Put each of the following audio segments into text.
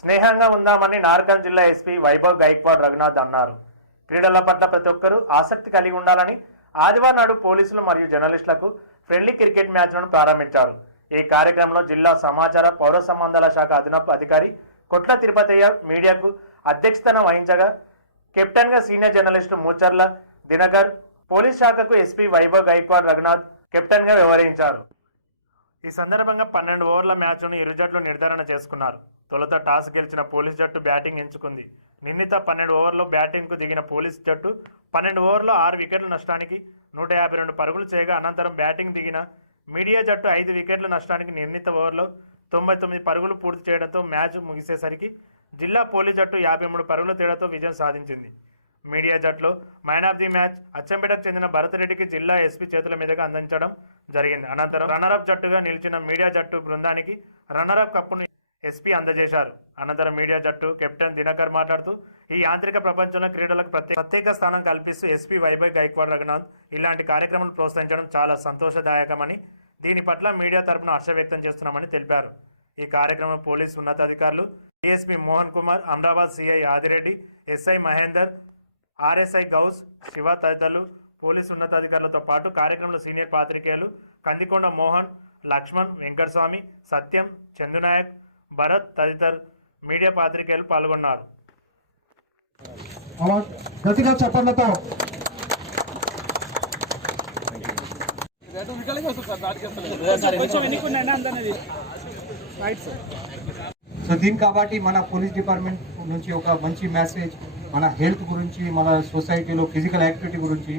స్నేహంగా ఉందామని నార్కల్ జిల్లా ఎస్పీ వైభవ్ గైక్వాడ్ రఘునాథ్ అన్నారు. క్రీడల పట్ల ప్రతి ఒక్కరూ ఆసక్తి కలిగి ఉండాలని ఆదివారం నాడు పోలీసులు మరియు జర్నలిస్టులకు ఫ్రెండ్లీ క్రికెట్ మ్యాచ్లను ప్రారంభించారు. ఈ కార్యక్రమంలో జిల్లా సమాచార పౌర సంబంధాల శాఖ అదనపు అధికారి కొట్ల తిరుపతయ్య మీడియాకు అధ్యక్షతన వహించగా కెప్టెన్గా senior journalist Moocharla Dinakar police శాఖకు ఎస్పీ వైభవ్ గైక్వాడ్ రఘునాథ్ కెప్టెన్గా వ్యవహరించారు. ఈ సందర్భంగా పన్నెండు ఓవర్ల మ్యాచ్ను ఇరు జట్లు నిర్ధారణ చేసుకున్నారు. తొలుత టాస్ గెలిచిన పోలీస్ జట్టు బ్యాటింగ్ ఎంచుకుంది. నిర్ణీత పన్నెండు ఓవర్లో బ్యాటింగ్కు దిగిన పోలీస్ జట్టు పన్నెండు ఓవర్లో ఆరు వికెట్ల నష్టానికి నూట యాభై రెండు పరుగులు చేయగా అనంతరం బ్యాటింగ్ దిగిన మీడియా జట్టు ఐదు వికెట్ల నష్టానికి నిర్ణీత ఓవర్లో తొంభై తొమ్మిది పరుగులు పూర్తి చేయడంతో మ్యాచ్ ముగిసేసరికి జిల్లా పోలీస్ జట్టు యాభై మూడు పరుగుల తేడాతో విజయం సాధించింది. మీడియా జట్లు మ్యాన్ ఆఫ్ ది మ్యాచ్ అచ్చంపేటకు చెందిన భరత్ రెడ్డికి జిల్లా ఎస్పీ చేతుల మీదుగా అందించడం జరిగింది. అనంతరం రన్నరప్ జట్టుగా నిలిచిన మీడియా జట్టు బృందానికి రన్నరప్ కప్పును ఎస్పీ అందజేశారు. అనంతరం మీడియా జట్టు కెప్టెన్ దినకర్ మాట్లాడుతూ ఈ యాంత్రిక ప్రపంచంలో క్రీడలకు ప్రత్యేక స్థానం కల్పిస్తూ ఎస్పీ వైభవ్ గైక్వాడ్ రఘునాథ్ ఇలాంటి కార్యక్రమాలు ప్రోత్సహించడం చాలా సంతోషదాయకమని దీని పట్ల మీడియా తరపున హర్ష వ్యక్తం చేస్తున్నామని తెలిపారు. ఈ కార్యక్రమం పోలీసు ఉన్నతాధికారులు DSP Mohan Kumar Amrabad CI Adireddy SI Mahender RSI Gouse Shiva తదితరులు పోలీసు ఉన్నతాధికారులతో పాటు కార్యక్రమంలో సీనియర్ పాత్రికేయులు కందికొండ మోహన్ లక్ష్మణ్ వెంకటస్వామి సత్యం చందునాయక్ భరత్ తదితరులు మీడియా పాత్రికేయులు పాల్గొన్నారు. అలా గట్టిగా చెప్పండితో. సో దీని కాబట్టి మన పోలీస్ డిపార్ట్మెంట్ నుంచి ఒక మంచి మెసేజ్ మన హెల్త్ గురించి మన సొసైటీలో ఫిజికల్ యాక్టివిటీ గురించి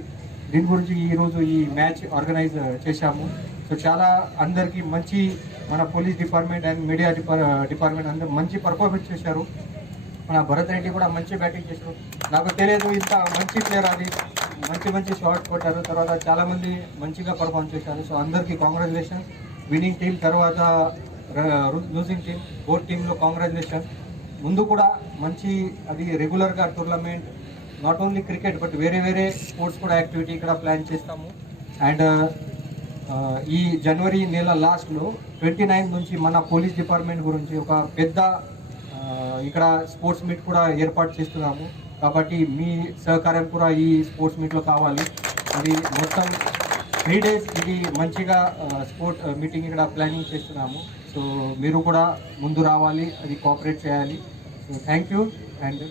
దీని గురించి ఈరోజు ఈ మ్యాచ్ ఆర్గనైజ్ చేశాము. సో చాలా అందరికీ మంచి మన police department and media department అందరూ మంచి పర్ఫార్మెన్స్ చేశారు. మన భరత్ రెడ్డి కూడా మంచి బ్యాటింగ్ చేశారు నాకు తెలియదు ఇంత మంచి ప్లేయర్ అది. మంచి మంచి షార్ట్ కొట్టారు. తర్వాత చాలామంది మంచిగా పర్ఫామ్ చేశారు. సో అందరికీ కాంగ్రాచులేషన్ విన్నింగ్ టీం తర్వాత లూజింగ్ టీం బోర్డ్ టీంలో కాంగ్రాచులేషన్ ముందు కూడా మంచి అది రెగ్యులర్గా tournament not only cricket but వేరే వేరే స్పోర్ట్స్ కూడా యాక్టివిటీ ఇక్కడ ప్లాన్ చేస్తాము. అండ్ uh, ఈ జనవరి నెల లాస్ట్లో ట్వంటీ నైన్ నుంచి మన పోలీస్ డిపార్ట్మెంట్ గురించి ఒక పెద్ద uh, ఇక్కడ స్పోర్ట్స్ మీట్ కూడా ఏర్పాటు చేస్తున్నాము. కాబట్టి మీ సహకారం కూడా ఈ స్పోర్ట్స్ మీట్లో కావాలి. అది మొత్తం త్రీ డేస్ ఇది మంచిగా uh, స్పోర్ట్ మీటింగ్ ఇక్కడ ప్లానింగ్ చేస్తున్నాము. సో మీరు కూడా ముందు రావాలి అది కోఆపరేట్ చేయాలి. So thank you and